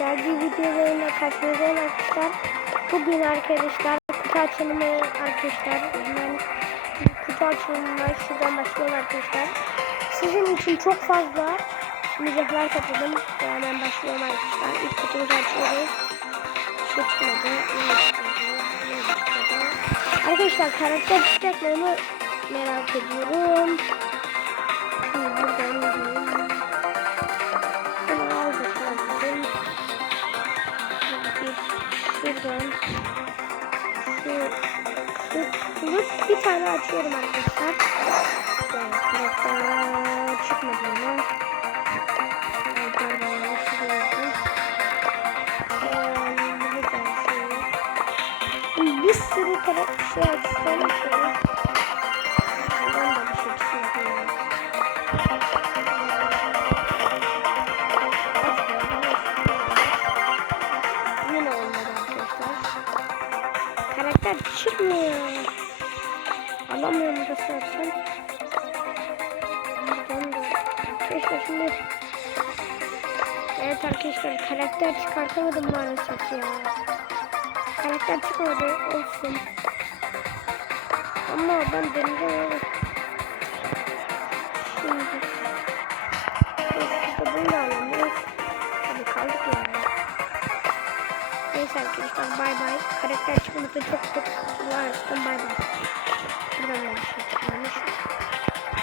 bir videolarına karşınızdayım arkadaşlar. Bugün arkadaşlar kutu açılımı arkadaşlar. Hemen kutu açılımına şuradan başlayalım arkadaşlar. Sizin için çok fazla mücevher topladım. Ve Hemen başlıyorum arkadaşlar. İlk kutumuzu açıyoruz. Çıkmadı. Arkadaşlar karakter çıkacak mı onu merak ediyorum. Şuradan şu şu kılıç bir tane açıyorum arkadaşlar. Yani karakter çıkmadı yine. Ay, Pardon yanlış yazdım. Buradan şöyle. Bir sürü karakter şey açsam şöyle. Arkadaşlar. Karakter çıkmıyor. Alamıyorum da sorsan. Buradan da. Arkadaşlar şimdi. Evet arkadaşlar karakter çıkartamadım maalesef ya. Karakter çıkmadı olsun. Ama ben deneyeceğim Neyse arkadaşlar bay bay. Karakter çıkmadı çok çok var. Bay bay.